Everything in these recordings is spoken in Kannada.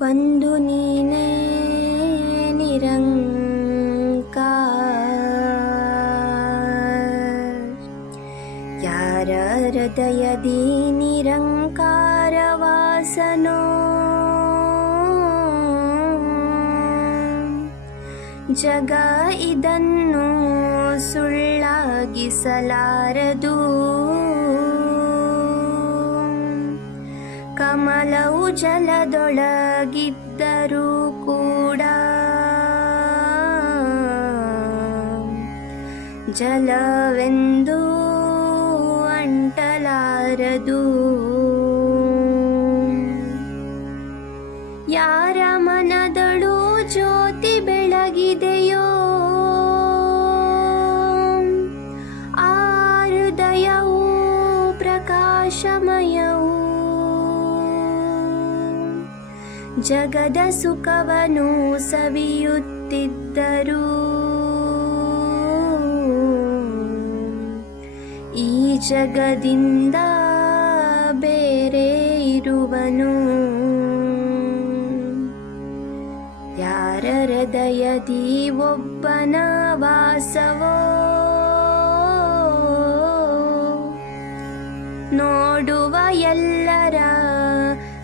ಒಂದು ನೀನೇ ನಿರಂಕಾರ ಯಾರ ಹೃದಯದಿ ನಿರಂಕಾರ ವಾಸನೋ ಜಗ ಇದನ್ನು ಸುಳ್ಳಾಗಿಸಲಾರದು ಕಮಲವು ಜಲದೊಳಗಿದ್ದರೂ ಕೂಡ ಜಲವೆಂದು ಅಂಟಲಾರದು. ಜಗದ ಸುಖವನು ಸವಿಯುತ್ತಿದ್ದರು. ಈ ಜಗದಿಂದ ಬೇರೆ ಇರುವನು. ಯಾರ ಹೃದಯದಿ ಒಬ್ಬನ ವಾಸವೋ? ನೋಡುವ ಎಲ್ಲರ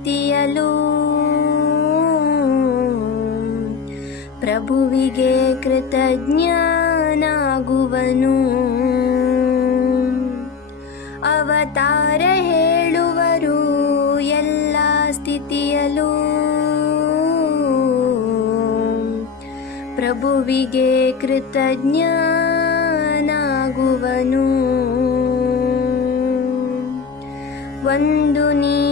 ಸ್ಥಿತಿಯಲ್ಲೂ ಪ್ರಭುವಿಗೆ ಕೃತಜ್ಞನಾಗುವನು. ಅವತಾರ ಹೇಳುವರು ಎಲ್ಲ ಸ್ಥಿತಿಯಲ್ಲೂ. ಪ್ರಭುವಿಗೆ ಕೃತಜ್ಞನಾಗುವನು. ಒಂದು ನೀನೇ